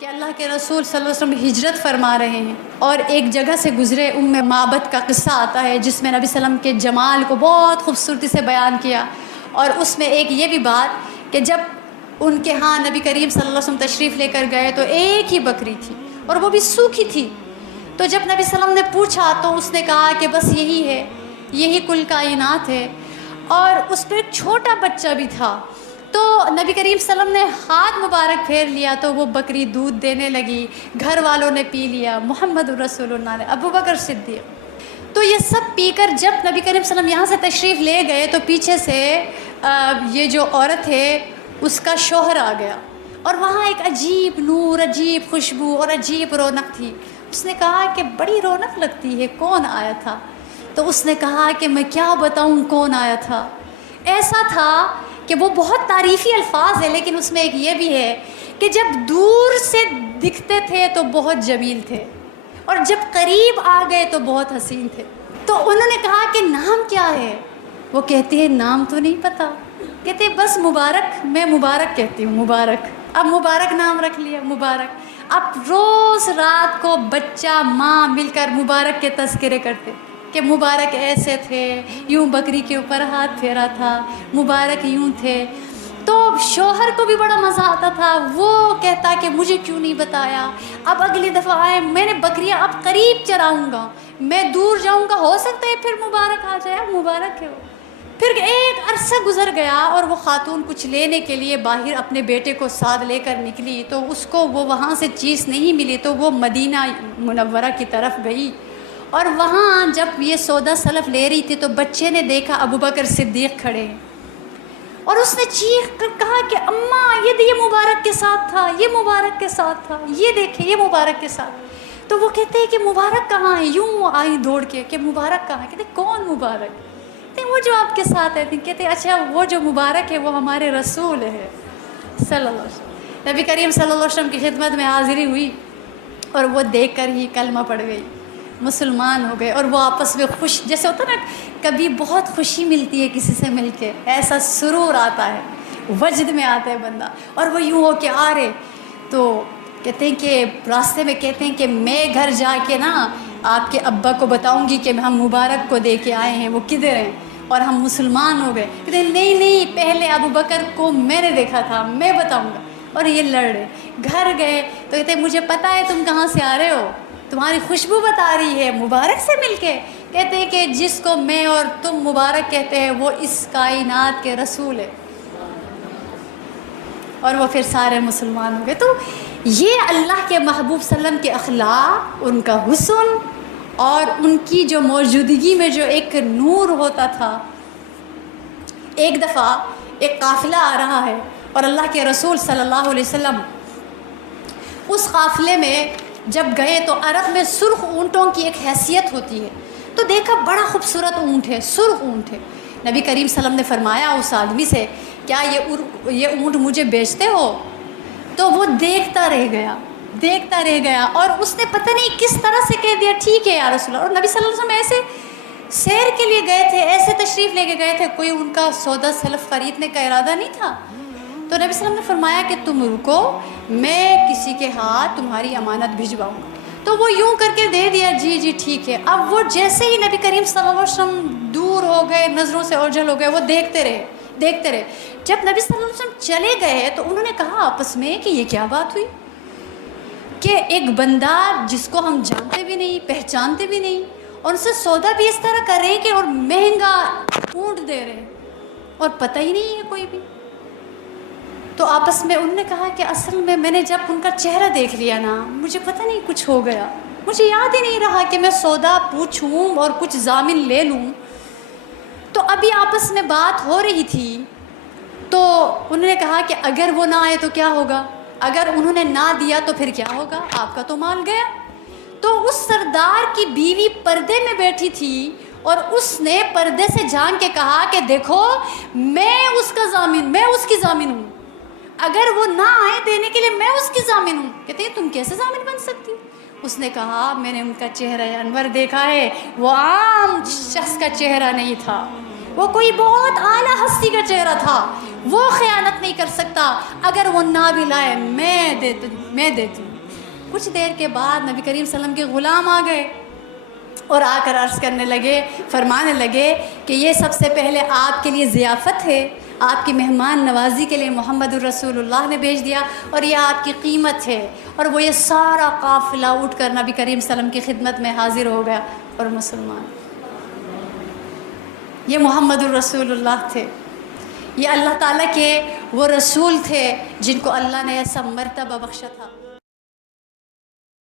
کہ اللہ کے رسول صلی اللہ علیہ وسلم ہجرت فرما رہے ہیں اور ایک جگہ سے گزرے، معبد کا قصہ آتا ہے جس میں نبی صلی اللہ علیہ وسلم کے جمال کو بہت خوبصورتی سے بیان کیا، اور اس میں ایک یہ بھی بات کہ جب ان کے ہاں نبی کریم صلی اللہ علیہ وسلم تشریف لے کر گئے تو ایک ہی بکری تھی اور وہ بھی سوکھی تھی۔ تو جب نبی صلی اللہ علیہ وسلم نے پوچھا تو اس نے کہا کہ بس یہی ہے، یہی کل کائنات ہے، اور اس پہ ایک چھوٹا بچہ بھی تھا۔ تو نبی کریم صلی اللہ علیہ وسلم نے ہاتھ مبارک پھیر لیا تو وہ بکری دودھ دینے لگی، گھر والوں نے پی لیا، محمد رسول اللہ نے، ابو بکر صدیق۔ تو یہ سب پی کر جب نبی کریم صلی اللہ علیہ وسلم یہاں سے تشریف لے گئے تو پیچھے سے یہ جو عورت ہے اس کا شوہر آ گیا، اور وہاں ایک عجیب نور، عجیب خوشبو اور عجیب رونق تھی۔ اس نے کہا کہ بڑی رونق لگتی ہے، کون آیا تھا؟ تو اس نے کہا کہ میں کیا بتاؤں کون آیا تھا۔ ایسا تھا کہ وہ بہت تعریفی الفاظ ہے، لیکن اس میں ایک یہ بھی ہے کہ جب دور سے دکھتے تھے تو بہت جمیل تھے، اور جب قریب آ گئے تو بہت حسین تھے۔ تو انہوں نے کہا کہ نام کیا ہے؟ وہ کہتی ہے نام تو نہیں پتہ۔ کہتے ہیں بس مبارک، میں مبارک کہتی ہوں، مبارک۔ اب مبارک نام رکھ لیا، مبارک۔ اب روز رات کو بچہ ماں مل کر مبارک کے تذکرے کرتے کہ مبارک ایسے تھے، یوں بکری کے اوپر ہاتھ پھیرا تھا، مبارک یوں تھے۔ تو شوہر کو بھی بڑا مزہ آتا تھا، وہ کہتا کہ مجھے کیوں نہیں بتایا، اب اگلی دفعہ آئے میں نے بکریاں اب قریب چراؤں گا، میں دور جاؤں گا، ہو سکتا ہے پھر مبارک آ جائے، مبارک ہے وہ۔ پھر ایک عرصہ گزر گیا اور وہ خاتون کچھ لینے کے لیے باہر اپنے بیٹے کو ساتھ لے کر نکلی، تو اس کو وہ وہاں سے چیز نہیں ملی تو وہ مدینہ منورہ کی طرف گئی، اور وہاں جب یہ سودا سلف لے رہی تھی تو بچے نے دیکھا ابو بکر صدیق کھڑے ہیں، اور اس نے چیخ کر کہا کہ اماں یہ مبارک کے ساتھ تھا، یہ مبارک کے ساتھ تھا، یہ دیکھیں یہ مبارک کے ساتھ۔ تو وہ کہتے ہیں کہ مبارک کہاں ہے؟ یوں آئی دوڑ کے کہ مبارک کہاں ہے؟ کہتے کون مبارک؟ کہتے وہ جو آپ کے ساتھ ہے۔ کہتے اچھا وہ جو مبارک ہے وہ ہمارے رسول ہے صلی اللہ علیہ وسلم۔ نبی کریم صلی اللہ علیہ وسلم کی خدمت میں حاضری ہوئی اور وہ دیکھ کر ہی کلمہ پڑھ گئی، مسلمان ہو گئے، اور وہ آپس میں خوش، جیسے ہوتا نا کبھی بہت خوشی ملتی ہے کسی سے مل کے، ایسا سرور آتا ہے، وجد میں آتا ہے بندہ، اور وہ یوں ہو کے آ رہے تو کہتے ہیں کہ راستے میں کہتے ہیں کہ میں گھر جا کے نا آپ کے ابا کو بتاؤں گی کہ ہم مبارک کو دے کے آئے ہیں، وہ کدھر ہیں اور ہم مسلمان ہو گئے۔ کہتے ہیں نہیں پہلے ابو بکر کو میں نے دیکھا تھا، میں بتاؤں گا، اور یہ لڑ رہے۔ گھر گئے تو کہتے ہیں مجھے پتہ ہے تم کہاں سے آ رہے ہو، تمہاری خوشبو بتا رہی ہے مبارک سے مل کے۔ کہتے ہیں کہ جس کو میں اور تم مبارک کہتے ہیں وہ اس کائنات کے رسول ہے، اور وہ پھر سارے مسلمان ہو گئے۔ تو یہ اللہ کے محبوب صلی اللہ علیہ وسلم کے اخلاق، ان کا حسن اور ان کی جو موجودگی میں جو ایک نور ہوتا تھا۔ ایک دفعہ ایک قافلہ آ رہا ہے اور اللہ کے رسول صلی اللہ علیہ وسلم اس قافلے میں جب گئے تو عرب میں سرخ اونٹوں کی ایک حیثیت ہوتی ہے، تو دیکھا بڑا خوبصورت اونٹ ہے، سرخ اونٹ ہے۔ نبی کریم صلی اللہ علیہ وسلم نے فرمایا اس آدمی سے کیا یہ اونٹ مجھے بیچتے ہو؟ تو وہ دیکھتا رہ گیا اور اس نے پتہ نہیں کس طرح سے کہہ دیا ٹھیک ہے یا رسول اللہ۔ اور نبی صلی اللہ علیہ وسلم ایسے سیر کے لیے گئے تھے، ایسے تشریف لے کے گئے تھے، کوئی ان کا سودا سلف خریدنے کا ارادہ نہیں تھا۔ تو نبی صلی اللہ علیہ وسلم نے فرمایا کہ تم رکو، میں کسی کے ہاتھ تمہاری امانت بھجواؤں گا۔ تو وہ یوں کر کے دے دیا، جی ٹھیک ہے۔ اب وہ جیسے ہی نبی کریم صلی اللہ علیہ وسلم دور ہو گئے، نظروں سے اوجھل ہو گئے، وہ دیکھتے رہے۔ جب نبی صلی اللہ علیہ وسلم چلے گئے تو انہوں نے کہا آپس میں کہ یہ کیا بات ہوئی کہ ایک بندہ جس کو ہم جانتے بھی نہیں، پہچانتے بھی نہیں، اور ان سے سودا بھی اس طرح کر رہے ہیں کہ اور مہنگا اونٹ دے رہے ہیں اور پتہ ہی نہیں ہے کوئی بھی۔ تو آپس میں انہوں نے کہا کہ اصل میں نے جب ان کا چہرہ دیکھ لیا نا، مجھے پتہ نہیں کچھ ہو گیا، مجھے یاد ہی نہیں رہا کہ میں سودا پوچھوں اور کچھ ضامن لے لوں۔ تو ابھی آپس میں بات ہو رہی تھی تو انہوں نے کہا کہ اگر وہ نہ آئے تو کیا ہوگا، اگر انہوں نے نہ دیا تو پھر کیا ہوگا، آپ کا تو مال گیا۔ تو اس سردار کی بیوی پردے میں بیٹھی تھی اور اس نے پردے سے جھانک کے کہا کہ دیکھو میں اس کی ضامن ہوں، اگر وہ نہ آئے دینے کے لیے میں اس کی ضامن ہوں۔ کہتے ہیں تم کیسے ضامن بن سکتی؟ اس نے کہا میں نے ان کا چہرہ انور دیکھا ہے، وہ عام شخص کا چہرہ نہیں تھا، وہ کوئی بہت اعلیٰ ہستی کا چہرہ تھا، وہ خیانت نہیں کر سکتا، اگر وہ نہ بھی لائے میں دیتی ہوں۔ کچھ دیر کے بعد نبی کریم صلی اللہ علیہ وسلم کے غلام آ گئے اور آ کر عرض کرنے لگے، فرمانے لگے کہ یہ سب سے پہلے آپ کے لیے ضیافت ہے، آپ کی مہمان نوازی کے لیے محمد الرسول اللہ نے بھیج دیا، اور یہ آپ کی قیمت ہے۔ اور وہ یہ سارا قافلہ اٹھ کر نبی کریم صلی اللہ علیہ وسلم کی خدمت میں حاضر ہو گیا اور مسلمان۔ یہ محمد الرسول اللہ تھے، یہ اللہ تعالیٰ کے وہ رسول تھے جن کو اللہ نے ایسا مرتبہ بخشا تھا۔